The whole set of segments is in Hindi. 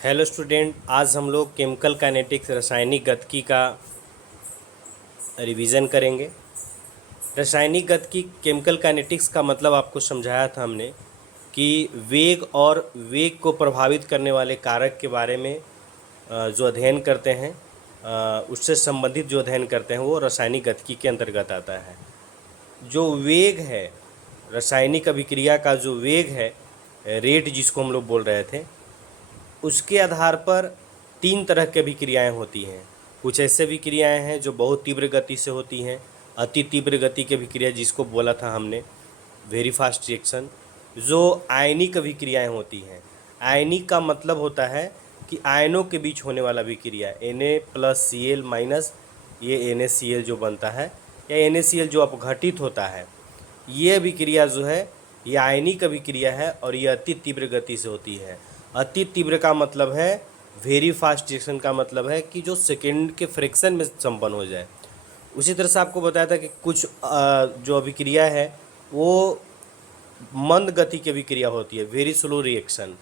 हेलो स्टूडेंट, आज हम लोग केमिकल काइनेटिक्स रासायनिक गतिकी का रिवीजन करेंगे। रासायनिक गतिकी केमिकल काइनेटिक्स का मतलब आपको समझाया था हमने कि वेग और वेग को प्रभावित करने वाले कारक के बारे में जो अध्ययन करते हैं, उससे संबंधित जो अध्ययन करते हैं वो रासायनिक गतिकी के अंतर्गत आता है। जो वेग है, रासायनिक अभिक्रिया का जो वेग है, रेट जिसको हम लोग बोल रहे थे, उसके आधार पर तीन तरह की अभिक्रियाएँ होती हैं। कुछ ऐसे अभिक्रियाएँ हैं जो बहुत तीव्र गति से होती हैं, अति तीव्र गति की अभिक्रिया जिसको बोला था हमने वेरी फास्ट रिएक्शन। जो आयनिक अभिक्रियाएँ होती हैं, आयनिक का मतलब होता है कि आयनों के बीच होने वाला अभिक्रिया Na+Cl- ये NaCl जो बनता है या NaCl जो अपघटित होता है, ये अभिक्रिया जो है ये आयनिक अभिक्रिया है और ये अति तीव्र गति से होती है। अति तीव्र का मतलब है वेरी फास्ट रिएक्शन का मतलब है कि जो सेकेंड के फ्रैक्शन में संपन्न हो जाए। उसी तरह से आपको बताया था कि कुछ जो अभिक्रिया है वो मंद गति की अभिक्रिया होती है, वेरी स्लो रिएक्शन।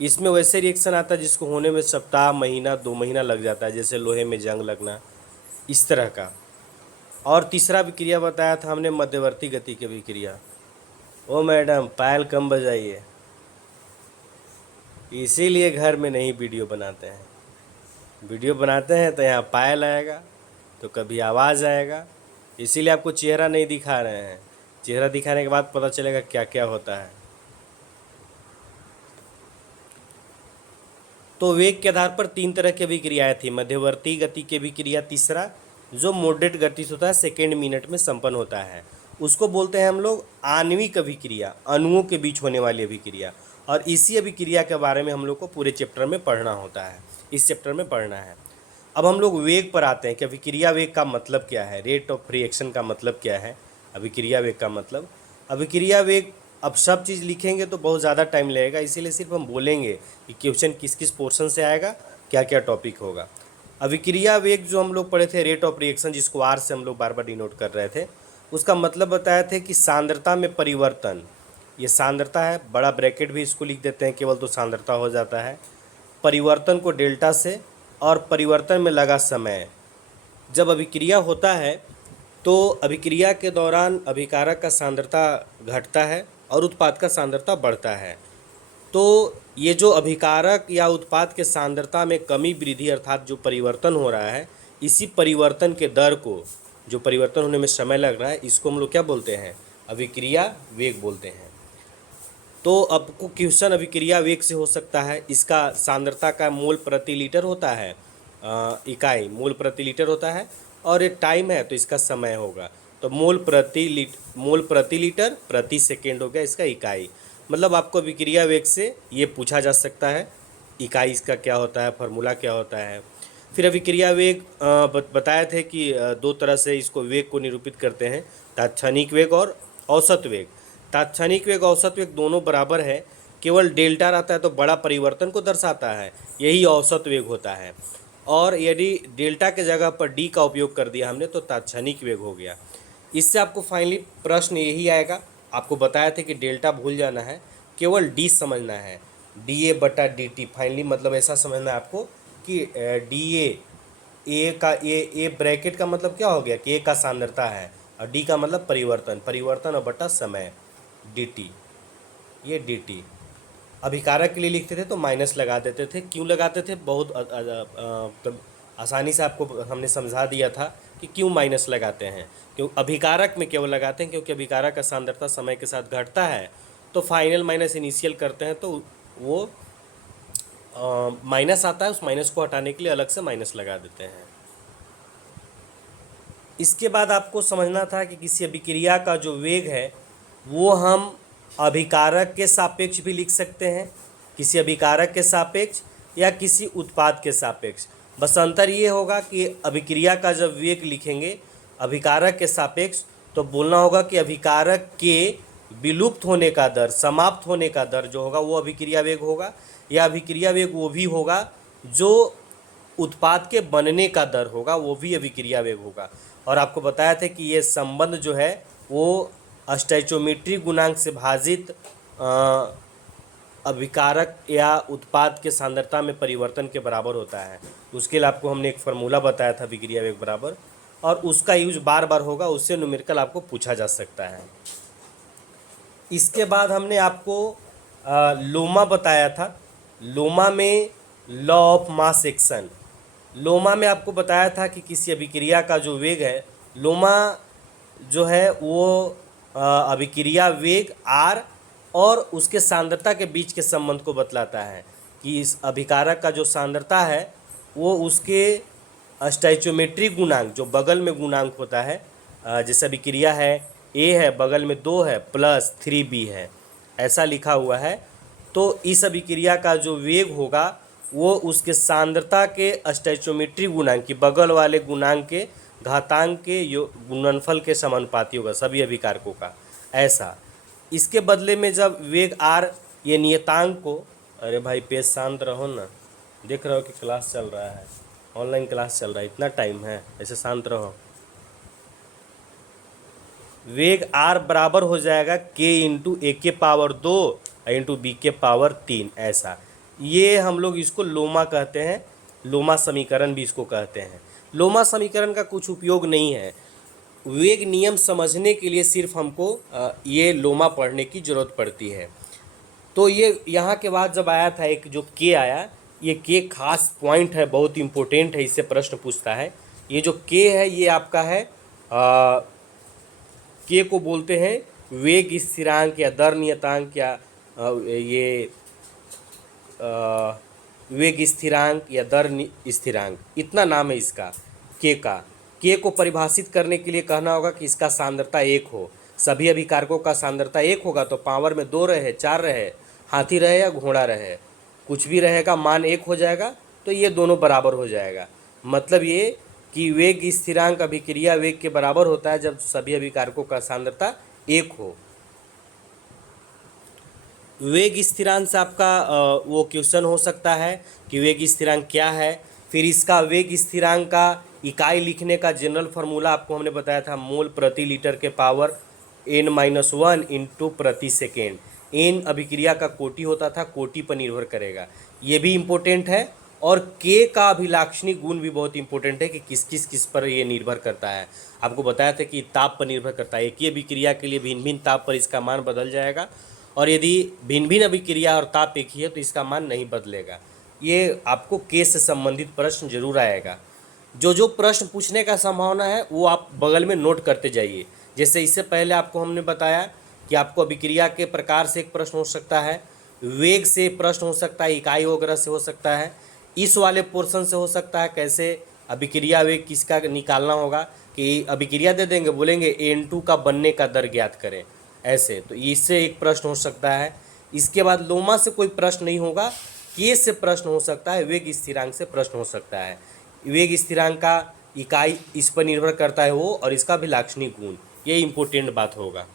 इसमें वैसे रिएक्शन आता है जिसको होने में सप्ताह, महीना, 2 महीना लग जाता है, जैसे लोहे में जंग लगना, इस तरह का। और तीसरा अभिक्रिया बताया था हमने मध्यवर्ती गति की अभिक्रिया। ओ मैडम, पायल कम बजाइए, इसीलिए घर में नहीं वीडियो बनाते हैं। वीडियो बनाते हैं तो यहाँ पायल आएगा तो कभी आवाज़ आएगा, इसीलिए आपको चेहरा नहीं दिखा रहे हैं। चेहरा दिखाने के बाद पता चलेगा क्या क्या होता है। तो वेग के आधार पर तीन तरह की अभिक्रियाएँ थी। मध्यवर्ती गति की अभिक्रिया तीसरा, जो मॉडरेट गति से होता है, सेकेंड मिनट में संपन्न होता है, उसको बोलते हैं हम लोग आणविक अभिक्रिया, अणुओं के बीच होने वाली अभिक्रिया। और इसी अभिक्रिया के बारे में हम लोग को पूरे चैप्टर में पढ़ना होता है, इस चैप्टर में पढ़ना है। अब हम लोग वेग पर आते हैं कि अभिक्रिया वेग का मतलब क्या है, रेट ऑफ रिएक्शन का मतलब क्या है, अभिक्रिया वेग का मतलब। अभिक्रिया वेग, अब सब चीज़ लिखेंगे तो बहुत ज़्यादा टाइम लगेगा, इसीलिए सिर्फ हम बोलेंगे कि क्वेश्चन किस किस पोर्शन से आएगा, क्या क्या टॉपिक होगा। अभिक्रिया वेग जो हम लोग पढ़े थे, रेट ऑफ रिएक्शन, जिसको आर से हम लोग बार बार डिनोट कर रहे थे, उसका मतलब बताया थे कि सांद्रता में परिवर्तन, ये सांद्रता है, बड़ा ब्रैकेट भी इसको लिख देते हैं केवल तो सांद्रता हो जाता है। परिवर्तन को डेल्टा से, और परिवर्तन में लगा समय। जब अभिक्रिया होता है तो अभिक्रिया के दौरान अभिकारक का सांद्रता घटता है और उत्पाद का सांद्रता बढ़ता है। तो ये जो अभिकारक या उत्पाद के सांद्रता में कमी वृद्धि अर्थात जो परिवर्तन हो रहा है, इसी परिवर्तन के दर को, जो परिवर्तन होने में समय लग रहा है, इसको हम लोग क्या बोलते हैं, अभिक्रिया वेग बोलते हैं। तो आपको क्वेश्चन अभिक्रिया वेग से हो सकता है, इसका सांद्रता का मोल प्रति लीटर होता है, इकाई मोल प्रति लीटर होता है, और ये टाइम है तो इसका समय होगा। तो मोल प्रति लीटर प्रति सेकेंड हो गया इसका इकाई। मतलब आपको अभिक्रिया वेग से ये पूछा जा सकता है, इकाई इसका क्या होता है, फार्मूला क्या होता है। फिर अभिक्रिया वेग बताए थे कि दो तरह से इसको वेग को निरूपित करते हैं, तात्क्षणिक वेग और औसत वेग। तात्क्षणिक वेग औसत वेग दोनों बराबर है, केवल डेल्टा रहता है तो बड़ा परिवर्तन को दर्शाता है, यही औसत वेग होता है। और यदि डेल्टा के जगह पर डी का उपयोग कर दिया हमने तो तात्क्षणिक वेग हो गया। इससे आपको फाइनली प्रश्न यही आएगा, आपको बताया था कि डेल्टा भूल जाना है, केवल डी समझना है, dA/dt। फाइनली मतलब ऐसा समझना है आपको कि dA, ए का ए ब्रैकेट का मतलब क्या हो गया कि ए का सांद्रता है, और डी का मतलब परिवर्तन, परिवर्तन और बटा समय, dt, ये dt। अभिकारक के लिए लिखते थे तो माइनस लगा देते थे, क्यों लगाते थे, बहुत मतलब आसानी से आपको हमने समझा दिया था कि क्यों माइनस लगाते हैं। क्यों अभिकारक में केवल लगाते हैं, क्योंकि अभिकारक का सांद्रता समय के साथ घटता है, तो फाइनल माइनस इनिशियल करते हैं तो वो माइनस आता है, उस माइनस को हटाने के लिए अलग से माइनस लगा देते हैं। इसके बाद आपको समझना था कि किसी अभिक्रिया का जो वेग है वो हम अभिकारक के सापेक्ष भी लिख सकते हैं, किसी अभिकारक के सापेक्ष या किसी उत्पाद के सापेक्ष। बस अंतर ये होगा कि अभिक्रिया का जब वेग लिखेंगे अभिकारक के सापेक्ष तो बोलना होगा कि अभिकारक के विलुप्त होने का दर, समाप्त होने का दर जो होगा वो अभिक्रिया वेग होगा, या अभिक्रिया वेग वो भी होगा जो उत्पाद के बनने का दर होगा, वो भी अभिक्रिया वेग होगा। और आपको बताया था कि ये संबंध जो है वो स्टोइचोमेट्रिक गुणांक से भाजित अभिकारक या उत्पाद के सांद्रता में परिवर्तन के बराबर होता है। उसके लिए आपको हमने एक फार्मूला बताया था अभिक्रिया वेग बराबर, और उसका यूज बार बार होगा, उससे न्यूमेरिकल आपको पूछा जा सकता है। इसके बाद हमने आपको लोमा बताया था। लोमा में लॉ ऑफ मास एक्शन, लोमा में आपको बताया था कि किसी अभिक्रिया का जो वेग है, लोमा जो है वो अभिक्रिया वेग r और उसके सांद्रता के बीच के संबंध को बतलाता है कि इस अभिकारक का जो सांद्रता है वो उसके स्टोइचियोमेट्रिक गुणांक, जो बगल में गुणांक होता है, जैसे अभिक्रिया है a है, बगल में 2 है, प्लस 3b है, ऐसा लिखा हुआ है। तो इस अभिक्रिया का जो वेग होगा वो उसके सांद्रता के स्टोइचियोमेट्रिक गुणांक की बगल वाले गुणांक के घातांक के गुणनफल के समानुपाती होगा सभी अभिकारकों का, ऐसा। इसके बदले में जब वेग r ये नियतांक को, अरे भाई पेज शांत रहो ना, देख रहे हो कि क्लास चल रहा है, ऑनलाइन क्लास चल रहा है, इतना टाइम है, ऐसे शांत रहो। वेग r बराबर हो जाएगा k इंटू ए के पावर 2 इंटू बी के पावर 3, ऐसा। ये हम लोग इसको लोमा कहते हैं, लोमा समीकरण भी इसको कहते हैं। लोमा समीकरण का कुछ उपयोग नहीं है, वेग नियम समझने के लिए सिर्फ हमको ये लोमा पढ़ने की ज़रूरत पड़ती है। तो ये यहाँ के बाद जब आया था एक जो के आया, ये के खास पॉइंट है, बहुत इम्पोर्टेंट है, इससे प्रश्न पूछता है। ये जो के है ये आपका है, के को बोलते हैं वेग स्थिरांक या दर नियतांक, या ये वेग स्थिरांक या दर स्थिरांक, इतना नाम है इसका के का। के को परिभाषित करने के लिए कहना होगा कि इसका सांद्रता 1 हो। सभी अभिकारकों का सांद्रता 1 होगा तो पावर में 2 रहे, 4 रहे, हाथी रहे या घोड़ा रहे, कुछ भी रहेगा, मान 1 हो जाएगा, तो ये दोनों बराबर हो जाएगा। मतलब ये कि वेग स्थिरांक अभिक्रिया वेग के बराबर होता है जब सभी अभिकारकों का सांद्रता 1 हो। वेग स्थिरांक से आपका वो क्वेश्चन हो सकता है कि वेग स्थिरांक क्या है। फिर इसका वेग स्थिरांक का इकाई लिखने का जनरल फार्मूला आपको हमने बताया था, मोल प्रति लीटर के पावर n-1 इंटू प्रति सेकेंड। n अभिक्रिया का कोटि होता था, कोटि पर निर्भर करेगा, ये भी इम्पोर्टेंट है। और k का अभिलाक्षणिक गुण भी बहुत इंपॉर्टेंट है कि किस पर ये निर्भर करता है। आपको बताया था कि ताप पर निर्भर करता है, एक ही अभिक्रिया के लिए भिन्न भिन्न ताप पर इसका मान बदल जाएगा, और यदि भिन्न भिन्न अभिक्रिया और ताप एक ही है तो इसका मान नहीं बदलेगा। ये आपको के से संबंधित प्रश्न जरूर आएगा। जो प्रश्न पूछने का संभावना है वो आप बगल में नोट करते जाइए। जैसे इससे पहले आपको हमने बताया कि आपको अभिक्रिया के प्रकार से एक प्रश्न हो सकता है, वेग से प्रश्न हो सकता है, इकाई वगैरह से हो सकता है, इस वाले पोर्शन से हो सकता है, कैसे अभिक्रिया वेग किसका निकालना होगा, कि अभिक्रिया दे देंगे, बोलेंगे N2 का बनने का दर ज्ञात करें, ऐसे, तो इससे एक प्रश्न हो सकता है। इसके बाद लोमा से कोई प्रश्न नहीं होगा, के से प्रश्न हो सकता है, वेग स्थिरांक से प्रश्न हो सकता है। वेग स्थिरांक का इकाई इस पर निर्भर करता है वो, और इसका भी लाक्षणिक गुण, ये इंपॉर्टेंट बात होगा।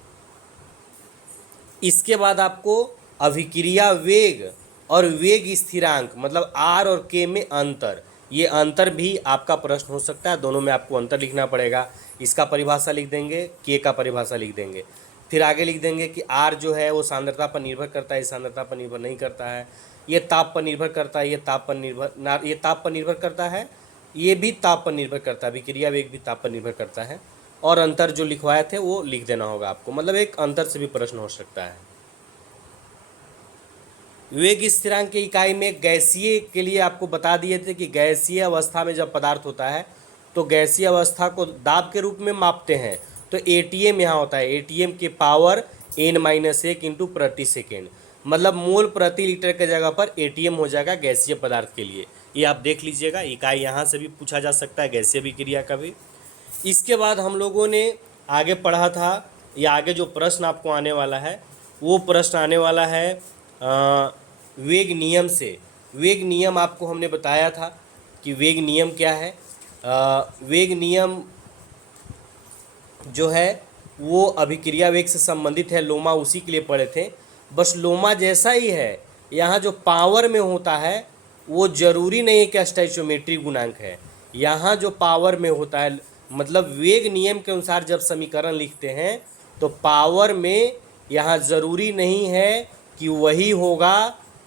इसके बाद आपको अभिक्रिया वेग और वेग स्थिरांक मतलब आर और के में अंतर, ये अंतर भी आपका प्रश्न हो सकता है। दोनों में आपको अंतर लिखना पड़ेगा। इसका परिभाषा लिख देंगे, के का परिभाषा लिख देंगे, फिर आगे लिख देंगे कि आर जो है वो सांद्रता पर निर्भर करता है, सांद्रता पर निर्भर नहीं करता है, ये ताप पर निर्भर करता है, ये ताप पर निर्भर करता है, ये भी ताप पर निर्भर करता है, अभिक्रिया वेग भी ताप पर निर्भर करता है। और अंतर जो लिखवाए थे वो लिख देना होगा आपको, मतलब एक अंतर से भी प्रश्न हो सकता है। वेग स्थिरांक की इकाई में गैसीय के लिए आपको बता दिए थे कि गैसीय अवस्था में जब पदार्थ होता है तो गैसीय अवस्था को दाब के रूप में मापते हैं, तो एटीएम यहाँ होता है, एटीएम के पावर n-1 इंटू प्रति सेकेंड, मतलब मोल प्रति लीटर के जगह पर एटीएम हो जाएगा गैसीय पदार्थ के लिए। ये आप देख लीजिएगा, इकाई यहाँ से भी पूछा जा सकता है, गैसीय अभिक्रिया का भी। इसके बाद हम लोगों ने आगे पढ़ा था, या आगे जो प्रश्न आपको आने वाला है वो प्रश्न आने वाला है वेग नियम से। वेग नियम आपको हमने बताया था कि वेग नियम क्या है। वेग नियम जो है वो अभिक्रिया वेग से संबंधित है, लोमा उसी के लिए पढ़े थे, बस लोमा जैसा ही है। यहाँ जो पावर में होता है वो जरूरी नहीं है कि स्टोइचियोमेट्रिक गुणांक है, यहाँ जो पावर में होता है, मतलब वेग नियम के अनुसार जब समीकरण लिखते हैं तो पावर में यहाँ ज़रूरी नहीं है कि वही होगा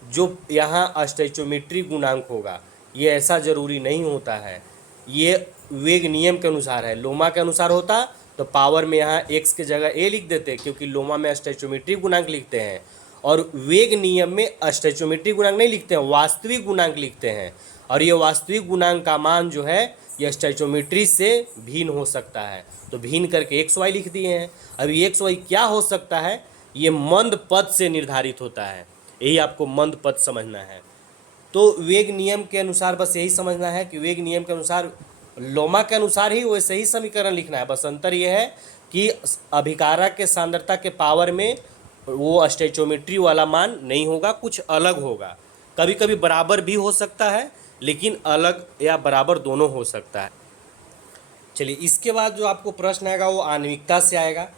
जो यहाँ स्टोइचोमेट्रिक गुणांक होगा ये ऐसा जरूरी नहीं होता है, ये वेग नियम के अनुसार है। लोमा के अनुसार होता तो पावर में यहाँ x के जगह a लिख देते, क्योंकि लोमा में स्टोइचोमेट्रिक गुणांक लिखते हैं, और वेग नियम में स्टोइचोमेट्रिक गुणांक नहीं लिखते हैं, वास्तविक गुणांक लिखते हैं। और ये वास्तविक गुणांक का मान जो है यह स्टोइचोमेट्री से भिन्न हो सकता है, तो भिन्न करके एक्स वाई लिख दिए हैं। अभी एक्स वाई क्या हो सकता है, ये मंद पद से निर्धारित होता है, यही आपको मंद पद समझना है। तो वेग नियम के अनुसार बस यही समझना है कि वेग नियम के अनुसार लोमा के अनुसार ही वैसे ही समीकरण लिखना है। बस अंतर यह है कि अभिकारक के सांद्रता के पावर में वो स्टोइचोमेट्री वाला मान नहीं होगा, कुछ अलग होगा। कभी कभी बराबर भी हो सकता है, लेकिन अलग या बराबर दोनों हो सकता है। चलिए, इसके बाद जो आपको प्रश्न आएगा वो आणविकता से आएगा।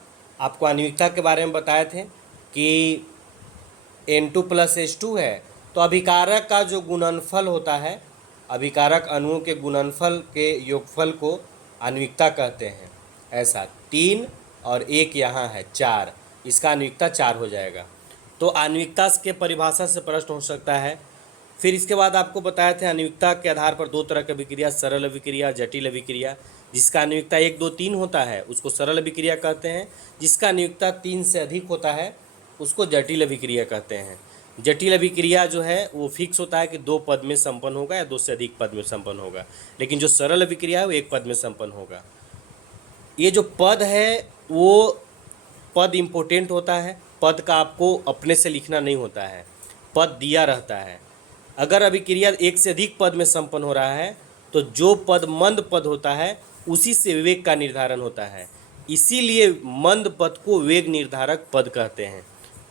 आपको आणविकता के बारे में बताए थे कि N2+H2 है, तो अभिकारक का जो गुणनफल होता है, अभिकारक अणुओं के गुणनफल के योगफल को आणविकता कहते हैं। ऐसा 3 और 1 यहाँ है 4, इसका आणविकता 4 हो जाएगा। तो आणविकता के परिभाषा से प्रश्न हो सकता है। फिर इसके बाद आपको बताए थे आणविकता के आधार पर दो तरह की अभिक्रिया, सरल अभिक्रिया, जटिल अभिक्रिया। जिसका आणविकता 1, 2, 3 होता है उसको सरल अभिक्रिया कहते हैं, जिसका आणविकता 3 से अधिक होता है उसको जटिल अभिक्रिया कहते हैं। जटिल अभिक्रिया जो है वो फिक्स होता है कि 2 पद में संपन्न होगा या 2 से अधिक पद में संपन्न होगा, लेकिन जो सरल अभिक्रिया है वो 1 पद में संपन्न होगा। ये जो पद है वो पद इम्पोर्टेंट होता है, पद का आपको अपने से लिखना नहीं होता है, पद दिया रहता है। अगर अभिक्रिया 1 से अधिक पद में संपन्न हो रहा है तो जो पद मंद पद होता है उसी से वेग का निर्धारण होता है, इसीलिए मंद पद को वेग निर्धारक पद कहते हैं।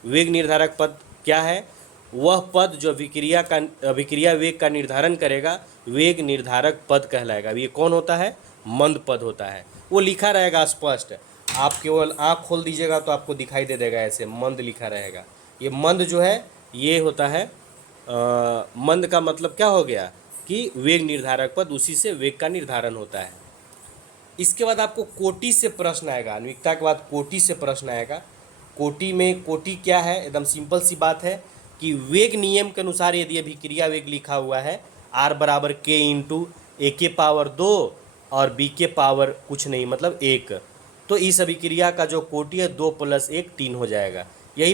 वेग निर्धारक पद क्या है? वह पद जो अभिक्रिया वेग का निर्धारण करेगा वेग निर्धारक पद कहलाएगा। ये कौन होता है? मंद पद होता है। वो लिखा रहेगा स्पष्ट, आप केवल आँख खोल दीजिएगा तो आपको दिखाई दे देगा, ऐसे मंद लिखा रहेगा। ये मंद जो है ये होता है मंद का मतलब क्या हो गया कि वेग निर्धारक पद, उसी से वेग का निर्धारण होता है। इसके बाद आपको कोटि से प्रश्न आएगा, आणविकता के बाद कोटि से प्रश्न आएगा। कोटि में कोटि क्या है? एकदम सिंपल सी बात है कि वेग नियम के अनुसार यदि अभिक्रिया वेग लिखा हुआ है R बराबर K इंटू A के पावर 2 और B के पावर कुछ नहीं मतलब 1, तो इस अभिक्रिया का जो कोटि है 2 + 1 3 हो जाएगा। यही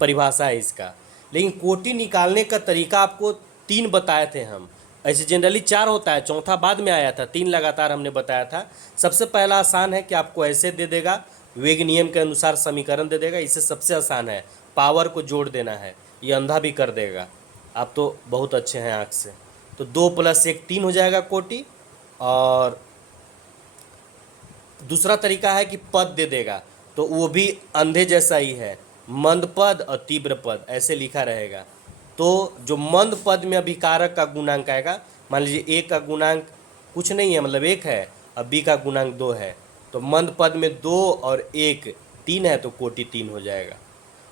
परिभाषा है इसका। लेकिन कोटि निकालने का तरीका आपको 3 बताए थे हम, ऐसे जनरली 4 होता है, चौथा बाद में आया था, 3 लगातार हमने बताया था। सबसे पहला आसान है कि आपको ऐसे दे देगा, वेग नियम के अनुसार समीकरण दे देगा, इससे सबसे आसान है। पावर को जोड़ देना है, ये अंधा भी कर देगा। आप तो बहुत अच्छे हैं आँख से। तो 2 + 1 3 हो जाएगा कोटि। और दूसरा तरीका है कि पद दे देगा, तो वो भी अंधे जैसा ही है, मंद पद और तीव्र पद ऐसे लिखा रहेगा। तो जो मंद पद में अभिकारक का गुणांक आएगा, मान लीजिए ए का गुणांक कुछ नहीं है मतलब 1 है, और बी का गुणांक 2 है, तो मंद पद में 2 और 1 3 है, तो कोटि 3 हो जाएगा।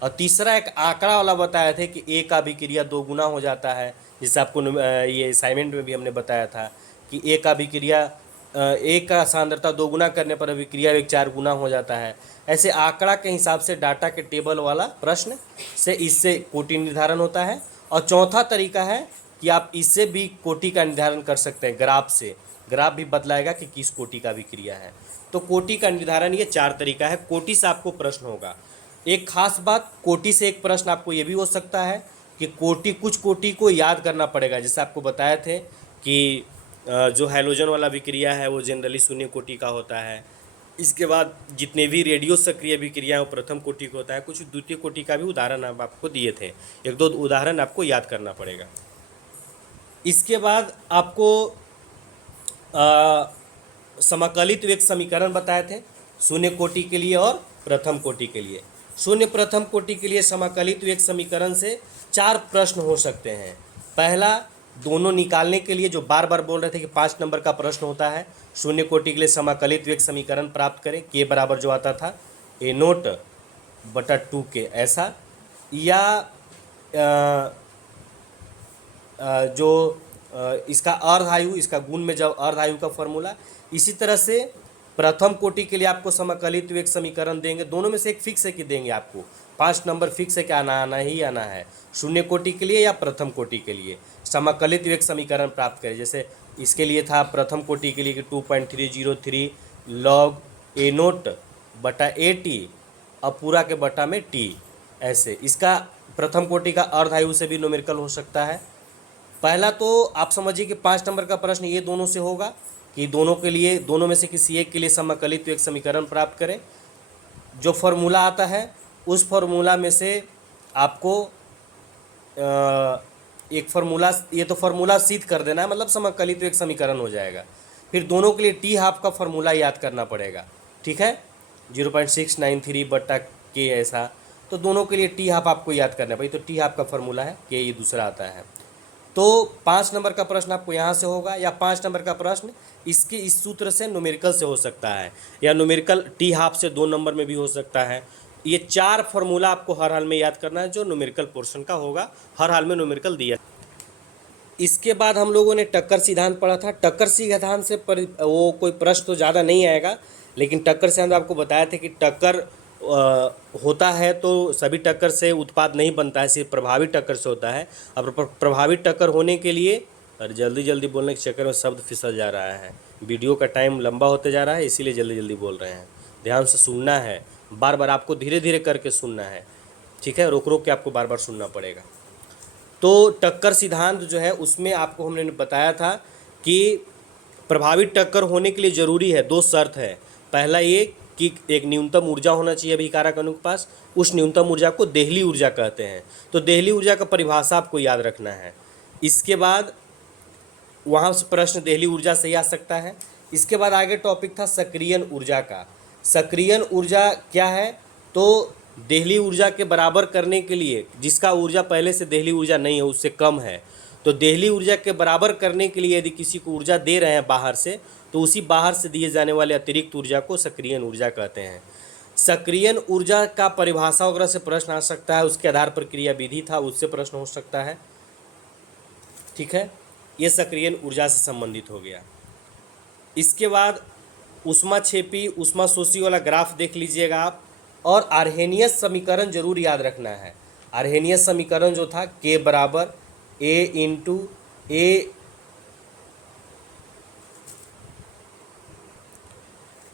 और तीसरा एक आंकड़ा वाला बताए थे कि ए का अभिक्रिया 2 गुना हो जाता है, जिससे आपको ये असाइनमेंट में भी हमने बताया था कि ए का अभिक्रिया ए का सांद्रता 2 गुना करने पर अभिक्रिया वेग 4 गुना हो जाता है। ऐसे आंकड़ा के हिसाब से डाटा के टेबल वाला प्रश्न से इससे कोटि निर्धारण होता है। और चौथा तरीका है कि आप इससे भी कोटि का निर्धारण कर सकते हैं, ग्राफ से। ग्राफ भी बतलाएगा कि किस कोटि का अभिक्रिया है। तो कोटि का निर्धारण ये 4 तरीका है। कोटि से आपको प्रश्न होगा। एक खास बात, कोटि से एक प्रश्न आपको ये भी हो सकता है कि कुछ कोटि को याद करना पड़ेगा। जैसे आपको बताए थे कि जो हैलोजन वाला अभिक्रिया है वो जनरली 0 कोटि का होता है। इसके बाद जितने भी रेडियो सक्रिय अभिक्रिया है वो प्रथम कोटि का होता है। कुछ द्वितीय कोटि का भी उदाहरण हम आपको दिए थे, 1-2 उदाहरण आपको याद करना पड़ेगा। इसके बाद आपको समाकलित वेग समीकरण बताए थे 0 कोटि के लिए और प्रथम कोटि के लिए। 0 प्रथम कोटि के लिए समाकलित वेग समीकरण से 4 प्रश्न हो सकते हैं। पहला, दोनों निकालने के लिए जो बार बार बोल रहे थे कि 5 नंबर का प्रश्न होता है, 0 कोटि के लिए समाकलित वेग समीकरण प्राप्त करें, के बराबर जो आता था A0/2K ऐसा, या जो इसका अर्ध आयु, इसका गुण में जब अर्ध आयु का फॉर्मूला। इसी तरह से प्रथम कोटि के लिए आपको समकलित वेग समीकरण देंगे, दोनों में से एक फिक्स है कि देंगे आपको, 5 नंबर फिक्स है कि आना ही आना है, शून्य कोटि के लिए या प्रथम कोटि के लिए समकलित वेग समीकरण प्राप्त करें। जैसे इसके लिए था प्रथम कोटि के लिए कि 2.303 लॉग ए नोट बटा ए टी, अब पूरा के बटा में टी, ऐसे इसका प्रथम कोटि का अर्धायु से भी न्यूमेरिकल हो सकता है। पहला तो आप समझिए कि 5 नंबर का प्रश्न ये दोनों से होगा कि दोनों के लिए, दोनों में से किसी एक के लिए समकलित एक समीकरण प्राप्त करें। जो फॉर्मूला आता है उस फॉर्मूला में से आपको एक फार्मूला, ये तो फार्मूला सिद्ध कर देना है, मतलब समकलित एक समीकरण हो जाएगा। फिर दोनों के लिए टी हाफ का फार्मूला याद करना पड़ेगा, ठीक है, 0.693 बटा के ऐसा, तो दोनों के लिए टी हाफ आपको याद करना है भाई, तो टी हाफ का फार्मूला है के, ये दूसरा आता है। तो 5 नंबर का प्रश्न आपको यहाँ से होगा, या 5 नंबर का प्रश्न इसके इस सूत्र से न्यूमेरिकल से हो सकता है, या न्यूमेरिकल टी हाफ से 2 नंबर में भी हो सकता है। ये 4 फार्मूला आपको हर हाल में याद करना है जो न्यूमेरिकल पोर्शन का होगा, हर हाल में न्यूमेरिकल दिया। इसके बाद हम लोगों ने टक्कर सिद्धांत पढ़ा था। टक्कर सिद्धांत से वो कोई प्रश्न तो ज़्यादा नहीं आएगा, लेकिन टक्कर सिद्धांत आपको बताया था कि टक्कर होता है तो सभी टक्कर से उत्पाद नहीं बनता है, सिर्फ प्रभावी टक्कर से होता है। अब प्रभावी टक्कर होने के लिए, और जल्दी जल्दी बोलने के चक्कर में शब्द फिसल जा रहा है, वीडियो का टाइम लंबा होते जा रहा है, इसीलिए जल्दी जल्दी बोल रहे हैं। ध्यान से सुनना है, बार बार आपको धीरे धीरे करके सुनना है, ठीक है, रोक रोक के आपको बार बार सुनना पड़ेगा। तो टक्कर सिद्धांत जो है उसमें आपको हमने बताया था कि प्रभावी टक्कर होने के लिए ज़रूरी है, 2 शर्त है। पहला ये कि एक न्यूनतम ऊर्जा होना चाहिए अभिकारक अणु के पास, उस न्यूनतम ऊर्जा को देहली ऊर्जा कहते हैं, तो देहली ऊर्जा का परिभाषा आपको याद रखना है। इसके बाद वहाँ से प्रश्न देहली ऊर्जा से ही आ सकता है। इसके बाद आगे टॉपिक था सक्रियण ऊर्जा का। सक्रियण ऊर्जा क्या है, तो देहली ऊर्जा के बराबर करने के लिए, जिसका ऊर्जा पहले से देहली ऊर्जा नहीं है, उससे कम है, तो देहली ऊर्जा के बराबर करने के लिए यदि किसी को ऊर्जा दे रहे हैं बाहर से, तो उसी बाहर से दिए जाने वाले अतिरिक्त ऊर्जा को सक्रियण ऊर्जा कहते हैं। सक्रियण ऊर्जा का परिभाषा वगैरह से प्रश्न आ सकता है, उसके आधार पर क्रिया विधि था उससे प्रश्न हो सकता है, ठीक है, ये सक्रियण ऊर्जा से संबंधित हो गया। इसके बाद ऊष्माक्षेपी ऊष्माशोषी वाला ग्राफ देख लीजिएगा आप, और आर्हेनियस समीकरण जरूर याद रखना है। आर्हेनियस समीकरण जो था के बराबर ए इंटू ए,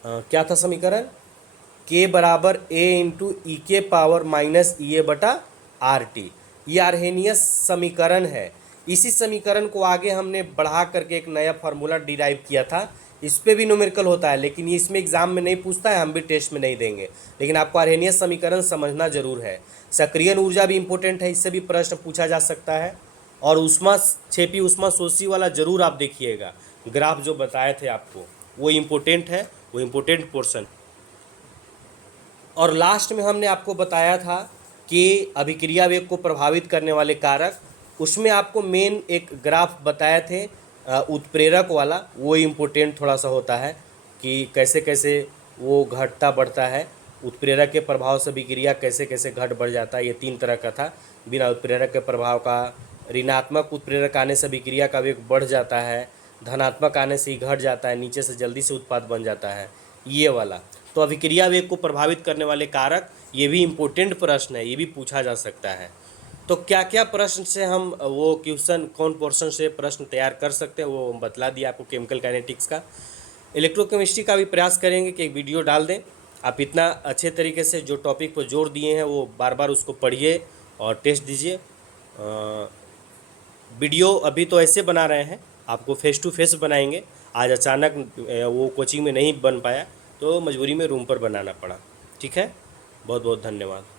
क्या था समीकरण, के बराबर ए इंटू ई के पावर माइनस ई ए बटा आर टी, ये आर्हेनियस समीकरण है। इसी समीकरण को आगे हमने बढ़ा करके एक नया फार्मूला डिराइव किया था, इस पर भी न्यूमेरिकल होता है, लेकिन ये इसमें एग्जाम में नहीं पूछता है, हम भी टेस्ट में नहीं देंगे, लेकिन आपको आर्हेनियस समीकरण समझना जरूर है। सक्रियण ऊर्जा भी इंपॉर्टेंट है, इससे भी प्रश्न पूछा जा सकता है। और ऊष्माक्षेपी ऊष्माशोषी वाला जरूर आप देखिएगा, ग्राफ जो बताए थे आपको वो इम्पोर्टेंट है, वो इम्पोर्टेंट पोर्शन। और लास्ट में हमने आपको बताया था कि अभिक्रिया वेग को प्रभावित करने वाले कारक, उसमें आपको मेन एक ग्राफ बताए थे उत्प्रेरक वाला, वो इम्पोर्टेंट थोड़ा सा होता है कि कैसे कैसे वो घटता बढ़ता है, उत्प्रेरक के प्रभाव से अभिक्रिया कैसे कैसे घट बढ़ जाता है। ये 3 तरह का था। बिना उत्प्रेरक के प्रभाव का, ऋणात्मक उत्प्रेरक आने से अभिक्रिया का वेग बढ़ जाता है, धनात्मक आने से ही घट जाता है, नीचे से जल्दी से उत्पाद बन जाता है, ये वाला। तो अभिक्रिया वेग को प्रभावित करने वाले कारक, ये भी इम्पोर्टेंट प्रश्न है, ये भी पूछा जा सकता है। तो क्या क्या प्रश्न से हम वो क्वेश्चन, कौन पोर्शन से प्रश्न तैयार कर सकते हैं, वो बतला दिया आपको केमिकल काइनेटिक्स का। इलेक्ट्रोकेमिस्ट्री का भी प्रयास करेंगे कि एक वीडियो डाल दें। आप इतना अच्छे तरीके से जो टॉपिक पर जोर दिए हैं वो बार बार उसको पढ़िए और टेस्ट दीजिए। वीडियो अभी तो ऐसे बना रहे हैं, आपको फेस टू फेस बनाएंगे। आज अचानक वो कोचिंग में नहीं बन पाया तो मजबूरी में रूम पर बनाना पड़ा, ठीक है। बहुत बहुत धन्यवाद।